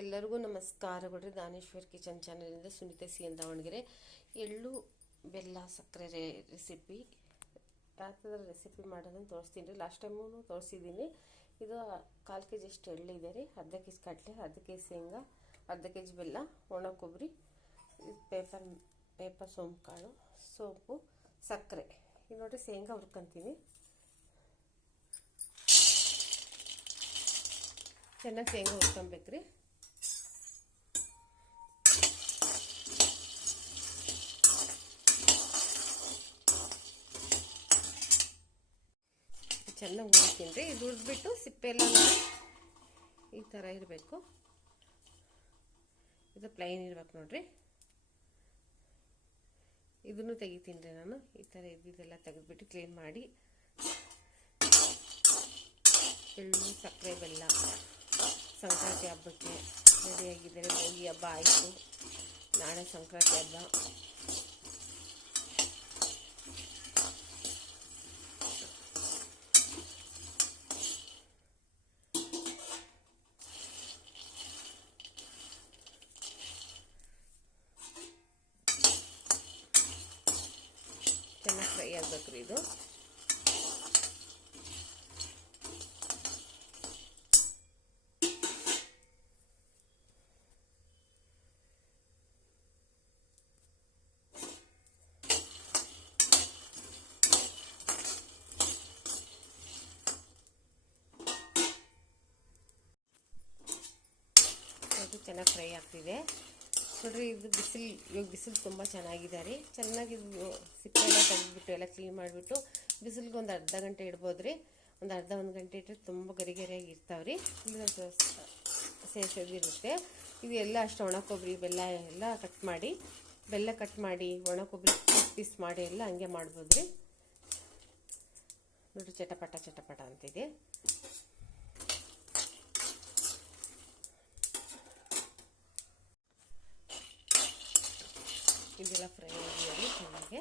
ಎಲ್ಲರಿಗೂ ನಮಸ್ಕಾರಗಳು ದಾನೇಶ್ವರ್ ಕಿಚನ್ ಚಾನಲಿಂದ ಸುನಿತಾ ಸಿ ಎನ್ ದಾವಣಗೆರೆ ಎಳ್ಳು, ಬೆಲ್ಲ, ಸಕ್ಕರೆ ರೇ ರೆಸಿಪಿ ಯಾವ ಥರ ರೆಸಿಪಿ ಮಾಡೋದನ್ನು ತೋರಿಸ್ತೀನಿ. ರೀ ಲಾಸ್ಟ್ ಟೈಮು ತೋರಿಸಿದ್ದೀನಿ. ಇದು ಕಾಲು ಕೆ ಜಿ ಅಷ್ಟು ಇದೆ ರೀ. ಅರ್ಧ ಕೆ ಜಿ ಕಡಲೆ, ಅರ್ಧ ಕೆ ಜಿ ಶೇಂಗಾ, ಅರ್ಧ ಕೆ ಜಿ ಬೆಲ್ಲ, ಒಣ ಕೊಬ್ಬರಿ ಪೇಪರ್ ಪೇಪರ್ ಸೋಂಪು ಕಾಳು ಸೋಂಪು, ಸಕ್ಕರೆ. ಈಗ ನೋಡಿರಿ ಶೇಂಗಾ ಹುರ್ಕೊಂತೀನಿ ಚೆನ್ನಾಗಿ ಶೇಂಗಾ ಹುರ್ಕೊಬೇಕು ಚೆನ್ನಾಗಿ ರೀ. ಇದು ಸಿಪ್ಪೆಲ್ಲ ಸಿಪ್ಪೆ ಎಲ್ಲ ಈ ಥರ ಇರಬೇಕು. ಇದು ಪ್ಲೈನ್ ಇರ್ಬೇಕು ನೋಡ್ರಿ. ಇದನ್ನು ತೆಗಿತೀನಿ ರೀ ನಾನು. ಈ ಥರ ಇದ್ದಿದ್ದೆಲ್ಲ ತೆಗೆದ್ಬಿಟ್ಟು ಕ್ಲೀನ್ ಮಾಡಿ. ಎಳ್ಳು, ಸಕ್ಕರೆ, ಬೆಲ್ಲ, ಸಂಕ್ರಾಂತಿ ಹಬ್ಬಕ್ಕೆ ರೆಡಿಯಾಗಿದ್ದಾರೆ ಹೋಗಿ ಹಬ್ಬ ಆಯಿತು. ನಾಳೆ ಸಂಕ್ರಾಂತಿ ಹಬ್ಬ. ಚೆನ್ನಾಗಿ ಫ್ರೈ ರೀ ಇದು ಚೆನ್ನಾಗಿ ಫ್ರೈ ಆಗ್ತಿದೆ. ನೋಡ್ರಿ ಇದು ಬಿಸಿಲು, ಇವಾಗ ಬಿಸಿಲು ತುಂಬ ಚೆನ್ನಾಗಿದೆ ರೀ ಚೆನ್ನಾಗಿ ಇದು ಸಿಪ್ಪೆ ಎಲ್ಲ ತೆಗೆದ್ಬಿಟ್ಟು ಎಲ್ಲ ಕ್ಲೀನ್ ಮಾಡಿಬಿಟ್ಟು ಬಿಸಿಲಿಗೆ ಒಂದು ಅರ್ಧ ಗಂಟೆ ಇಡ್ಬೋದು ರೀ ಒಂದು ಅರ್ಧ, ಒಂದು ಗಂಟೆ ಇಟ್ಟರೆ ತುಂಬ ಗರಿ ಗರಿಯಾಗಿ ಇರ್ತಾವೆ ರೀ ಸೇರಿಸೋದಿರುತ್ತೆ ಇದು ಎಲ್ಲ ಅಷ್ಟು ಒಣ ಕೊಬ್ಬರಿ, ಬೆಲ್ಲ ಎಲ್ಲ ಕಟ್ ಮಾಡಿ, ಬೆಲ್ಲ ಕಟ್ ಮಾಡಿ, ಒಣ ಕೊಬ್ಬರಿ ಪೀಸ್ ಪೀಸ್ ಮಾಡಿ ಎಲ್ಲ ಹಂಗೆ ಮಾಡ್ಬೋದು ರೀ ನೋಡಿರಿ, ಚಟಪಟ ಚಟಪಟ ಅಂತಿದೆ. ಇದೆಲ್ಲ ಫ್ರೈ ಆಗಿರಲಿ ಚೆನ್ನಾಗೆ.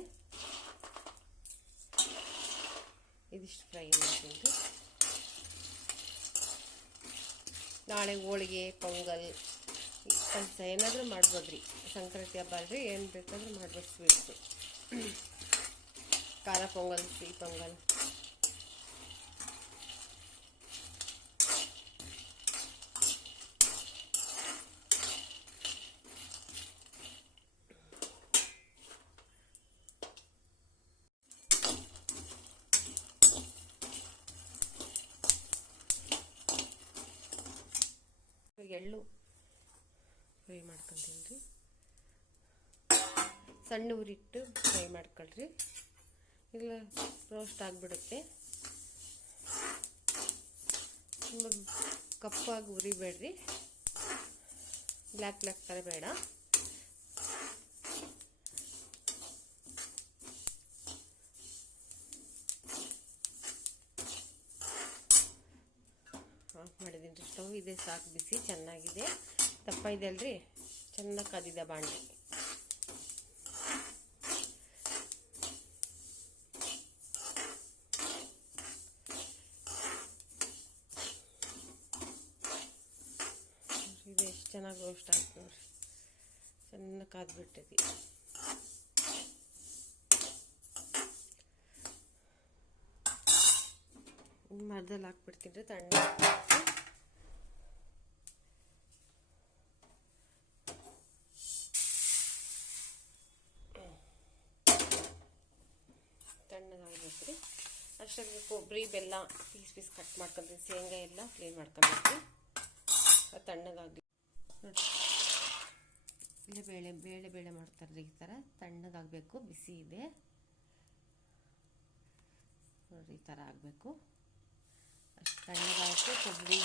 ಇದಿಷ್ಟು ಫ್ರೈ ಮಾಡ್ಕೊಂಡು. ನಾಳೆ ಹೋಳಿಗೆ, ಪೊಂಗಲ್ ಕಲಸ ಏನಾದರೂ ಮಾಡ್ಬೋದು ರೀ ಸಂಕ್ರಾಂತಿ ಹಬ್ಬ ಅಲ್ರಿ ಏನು ಬೇಕಾದರೂ ಮಾಡ್ಬೋದು ಸ್ವೀಟ್ಸು. ಖಾರ ಪೊಂಗಲ್, ಸಿಹಿ ಪೊಂಗಲ್. ಎಳ್ಳು. ಫ್ರೈ ಮಾಡ್ಕೊತೀನಿ. ರೀ ಸಣ್ಣ ಉರಿಟ್ಟು ಫ್ರೈ ಮಾಡ್ಕೊಳ್ರಿ. ಇಲ್ಲ ರೋಸ್ಟ್ ಆಗಿಬಿಡುತ್ತೆ. ತುಂಬ ಕಪ್ಪಾಗಿ ಉರಿಬೇಡ್ರಿ. ಬ್ಲ್ಯಾಕ್ ಬ್ಲ್ಯಾಕ್ ಥರ ಬೇಡ. ಆಫ್ ಮಾಡಿದ್ದೀನಿ. ರೀ ಸ್ಟವ್ ಇದೆ, ಸಾಕು ಬಿಸಿ, ಚೆನ್ನಾಗಿದೆ. ದಪ್ಪ ಇದೆ ಅಲ್ರಿ? ಚೆನ್ನಾಗಿ ಕಾದಿದೆ ಬಾಂಡೆ. ಇದು ಎಷ್ಟು ಚೆನ್ನಾಗಿ ರೋಸ್ಟ್ ಆಯ್ತು ನೋಡ್ರಿ. ಚೆನ್ನಾಗಿ ಕಾದ್ಬಿಟ್ಟೈತಿ ಮರದಲ್ಲಿ ಹಾಕ್ಬಿಡ್ತೀನಿ ರೀ ತಣ್ಣ ತಣ್ಣಗಾಗ್ಬೇಕು ರೀ. ಅಷ್ಟೊತ್ತಿಗೆ ಕೊಬ್ಬರಿ, ಬೆಲ್ಲ, ಪೀಸ್ ಪೀಸ್ ಕಟ್ ಮಾಡ್ಕೊಂಡು ಶೇಂಗಾ ಎಲ್ಲ ಕ್ಲೀನ್ ಮಾಡ್ಕೊಬೇಕು ಅದು ನೋಡಿ ಇಲ್ಲೇ ಬೇಳೆ ಬೇಳೆ ಬೇಳೆ ಮಾಡ್ತಾರೆ ಈ ಥರ. ತಣ್ಣಗಾಗಬೇಕು ಬಿಸಿ ಇದೆ. ನೋಡಿ ಈ ಥರ ಆಗಬೇಕು. ಅಷ್ಟು ತಣ್ಣಗಾಗುತ್ತೆ ಕೊಬ್ಬರಿ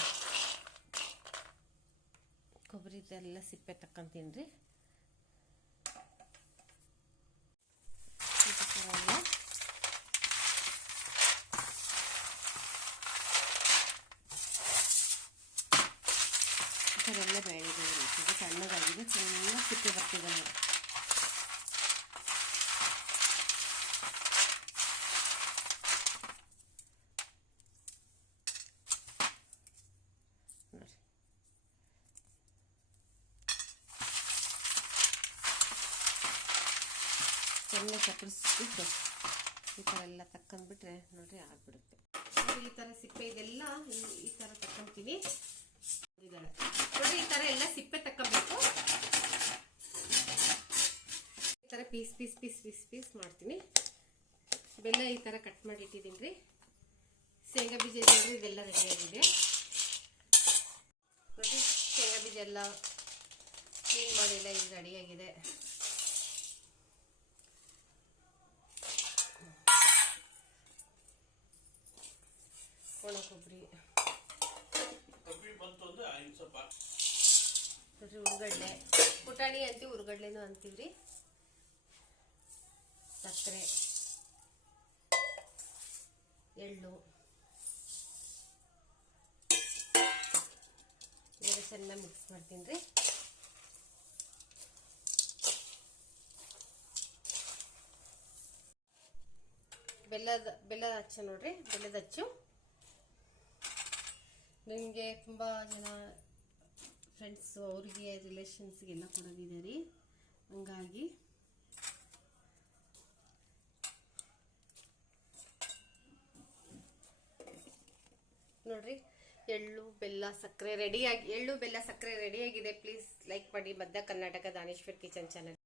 ಕೊಬ್ಬರಿದೆಲ್ಲ ಸಿಪ್ಪೆ ತಕ್ಕಂತೀನಿ ರೀ ಈ ಥರ ಎಲ್ಲ ಬೇಳೆ ಬೇಳೆ ಇದು ತಣ್ಣಗಾಗಿದೆ ಚೆನ್ನಾಗಿ ಸಿಪ್ಪೆ ಬರ್ತಿದೆ ನೋಡಿ ನೋಡಿ ಎಣ್ಣೆ ಚಪ್ಪರಿಸ್ಬಿಟ್ಟು ಈ ಥರ ಎಲ್ಲ ತಕ್ಕಂದ್ಬಿಟ್ರೆ ನೋಡ್ರಿ ಆಗ್ಬಿಡುತ್ತೆ. ಈ ಥರ ಸಿಪ್ಪೆ ಇದೆಲ್ಲ ಈ- ಥರ ತಕ್ಕಂತೀನಿ ನೋಡಿ ಈ ಥರ ಎಲ್ಲ ಸಿಪ್ಪೆ ತಕ್ಕಬೇಕು. ಈ ಥರ piece piece piece piece piece ಮಾಡ್ತೀನಿ. ಬೆಲ್ಲ ಈ ಥರ ಕಟ್ ಮಾಡಿ ಇಟ್ಟಿದ್ದೀನಿ ರೀ. ಶೇಂಗಾ ಬೀಜ ಇದೆ ನೋಡ್ರಿ ಇದೆಲ್ಲ ರೆಡಿಯಾಗಿದೆ ನೋಡಿ ಶೇಂಗಾ ಬೀಜ ಎಲ್ಲ ಕ್ಲೀನ್ ಮಾಡಿಲ್ಲ ಈಗ ರೆಡಿಯಾಗಿದೆ ನೋಡ್ರಿ ಉರ್ಗಡ್ಲೆ ಪುಟಾಣಿ ಅಂತೀವಿ ಉರ್ಗಡ್ಲೆನೂ ಅಂತೀವ್ರಿ. ಸಕ್ಕರೆ. ಎಳ್ಳು. ಎರಡು ಸಣ್ಣ ಮಿಕ್ಸ್ ಮಾಡ್ತೀನಿ ರೀ. ಬೆಲ್ಲದ ಬೆಲ್ಲದ ಅಚ್ಚ ನೋಡ್ರಿ, ಬೆಲ್ಲದ ಅಚ್ಚು. ನಿಮಗೆ ತುಂಬ ಜನ ಫ್ರೆಂಡ್ಸು ಅವರಿಗೆ ರಿಲೇಷನ್ಸ್ಗೆಲ್ಲ ಕೊಡೋದಿದೆ ರೀ. ಹಂಗಾಗಿ ನೋಡ್ರಿ, ಎಳ್ಳು, ಬೆಲ್ಲ, ಸಕ್ಕರೆ ರೆಡಿಯಾಗಿ ಎಳ್ಳು, ಬೆಲ್ಲ, ಸಕ್ಕರೆ ರೆಡಿಯಾಗಿದೆ ಪ್ಲೀಸ್ ಲೈಕ್ ಮಾಡಿ. ಮಧ್ಯ ಕರ್ನಾಟಕ ದಾನೇಶ್ವರ್ ಕಿಚನ್ ಚಾನಲ್